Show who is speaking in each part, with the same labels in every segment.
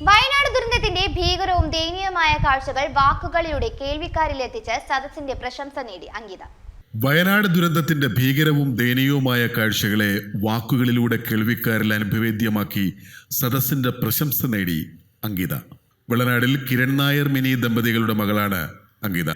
Speaker 1: വയനാട് ദുരന്തത്തിന്റെ ഭീകരവും ദയനീയവുമായ കാഴ്ചകൾ വാക്കുകളിലൂടെ കേൾവിക്കാരിലെത്തിച്ച് സദസ്സിന്റെ പ്രശംസ നേടി അങ്കിത
Speaker 2: വയനാട് ദുരന്തത്തിന്റെ ഭീകരവും ദയനീയവുമായ കാഴ്ചകളെ വാക്കുകളിലൂടെ കേൾവിക്കാരിൽ അനുഭവേദ്യമാക്കി സദസ്സിന്റെ പ്രശംസ നേടി അങ്കിത വെള്ളനാടിൽ കിരൺ നായർ മിനി ദമ്പതികളുടെ മകളാണ് അങ്കിത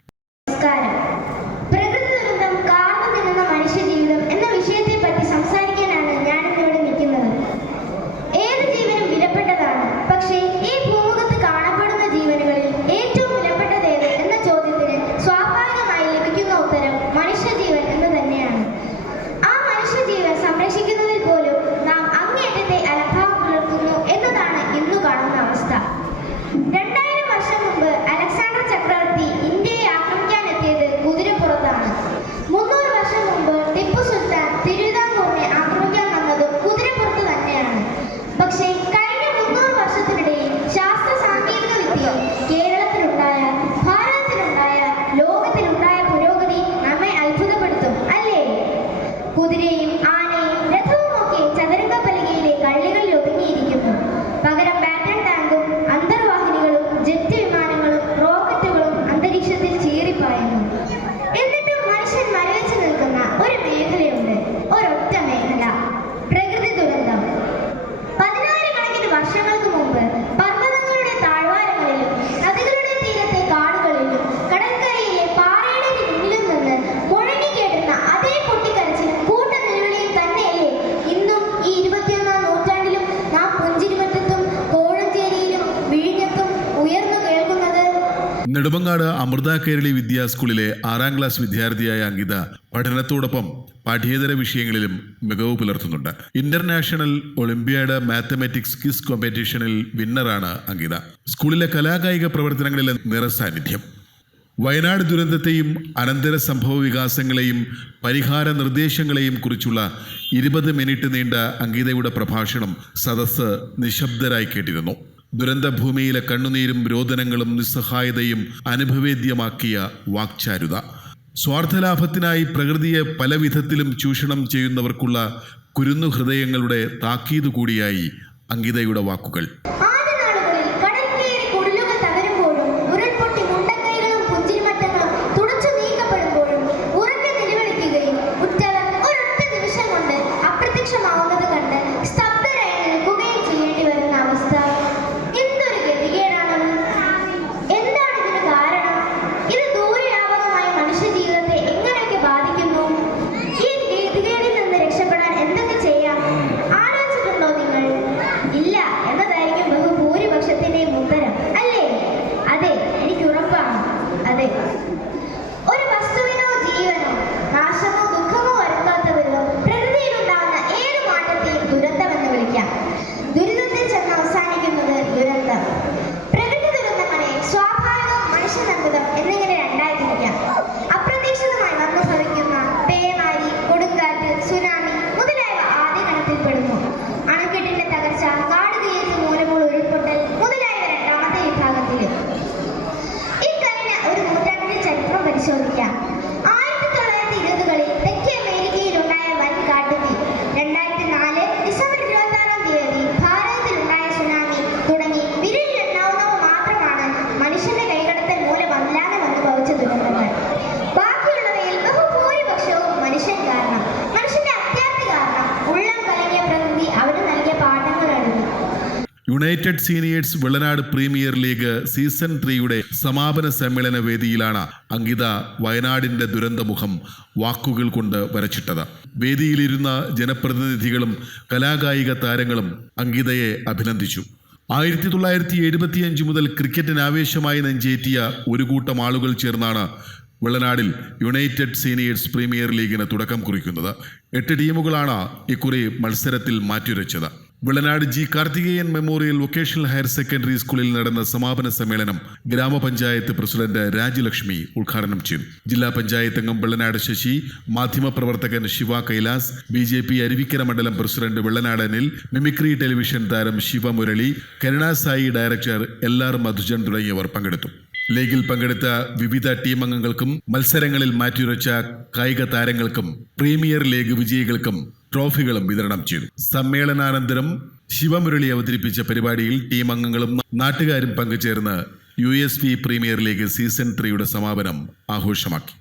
Speaker 2: നെടുമങ്ങാട് അമൃത കേരളി വിദ്യാ സ്കൂളിലെ ആറാം ക്ലാസ് വിദ്യാർത്ഥിയായ അങ്കിത പഠനത്തോടൊപ്പം പാഠ്യേതര വിഷയങ്ങളിലും മികവ് പുലർത്തുന്നുണ്ട്. ഇന്റർനാഷണൽ ഒളിമ്പ്യാഡ് മാത്തമാറ്റിക്സ് ക്വിസ് കോമ്പറ്റീഷനിൽ വിന്നറാണ് അങ്കിത. സ്കൂളിലെ കലാകായിക പ്രവർത്തനങ്ങളിലെ നിറസാന്നിധ്യം വയനാട് ദുരന്തത്തെയും അനന്തര സംഭവ വികാസങ്ങളെയും പരിഹാര നിർദ്ദേശങ്ങളെയും കുറിച്ചുള്ള ഇരുപത് മിനിറ്റ് നീണ്ട അങ്കിതയുടെ പ്രഭാഷണം സദസ്സ് നിശബ്ദരായി കേട്ടിരുന്നു. ദുരന്തഭൂമിയിലെ കണ്ണുനീരും രോദനങ്ങളും നിസ്സഹായതയും അനുഭവേദ്യമാക്കിയ വാക്ചാരുത. സ്വാർത്ഥലാഭത്തിനായി പ്രകൃതിയെ പല വിധത്തിലും ചൂഷണം ചെയ്യുന്നവർക്കുള്ള കുരുന്നു ഹൃദയങ്ങളുടെ താക്കീത് കൂടിയായി അങ്കിതയുടെ വാക്കുകൾ. United seniors Vellanad premier league season ത്രീയുടെ സമാപന സമ്മേളന വേദിയിലാണ് അങ്കിത വയനാടിന്റെ ദുരന്തമുഖം വാക്കുകൾ കൊണ്ട് വരച്ചിട്ടത്. വേദിയിലിരുന്ന ജനപ്രതിനിധികളും കലാകായിക താരങ്ങളും അങ്കിതയെ അഭിനന്ദിച്ചു. ആയിരത്തി തൊള്ളായിരത്തി എഴുപത്തിയഞ്ച് മുതൽ ക്രിക്കറ്റിന് ആവേശമായി നെഞ്ചേറ്റിയ ഒരു കൂട്ടം ആളുകൾ ചേർന്നാണ് വെള്ളനാടിൽ യുണൈറ്റഡ് സീനിയേഴ്സ് പ്രീമിയർ ലീഗിന് തുടക്കം കുറിക്കുന്നത്. എട്ട് ടീമുകളാണ് ഇക്കുറി മത്സരത്തിൽ മാറ്റുരച്ചത്. Vellanad G Karthikeyan memorial vocational higher secondary സ്കൂളിൽ നടന്ന സമാപന സമ്മേളനം ഗ്രാമപഞ്ചായത്ത് പ്രസിഡന്റ് രാജലക്ഷ്മി ഉദ്ഘാടനം ചെയ്തു. ജില്ലാ പഞ്ചായത്ത് അംഗം വെള്ളനാട് ശശി മാധ്യമപ്രവർത്തകൻ Siva Kailas B J P Aruvikkara മണ്ഡലം പ്രസിഡന്റ് വെള്ളനാട് മിമിക്രി ടെലിവിഷൻ താരം Shivamurali Karunasai director L R മധുജൻ തുടങ്ങിയവർ പങ്കെടുത്തു. ലീഗിൽ പങ്കെടുത്ത വിവിധ ടീം അംഗങ്ങൾക്കും മത്സരങ്ങളിൽ മാറ്റിയുറച്ച കായിക താരങ്ങൾക്കും പ്രീമിയർ ലീഗ് വിജയികൾക്കും ട്രോഫികളും വിതരണം ചെയ്തു. സമ്മേളനാനന്തരം
Speaker 3: ശിവമുരളി അവതരിപ്പിച്ച പരിപാടിയിൽ ടീം അംഗങ്ങളും നാട്ടുകാരും പങ്കുചേർന്ന് U S P premier league season ത്രീയുടെ സമാപനം ആഘോഷമാക്കി.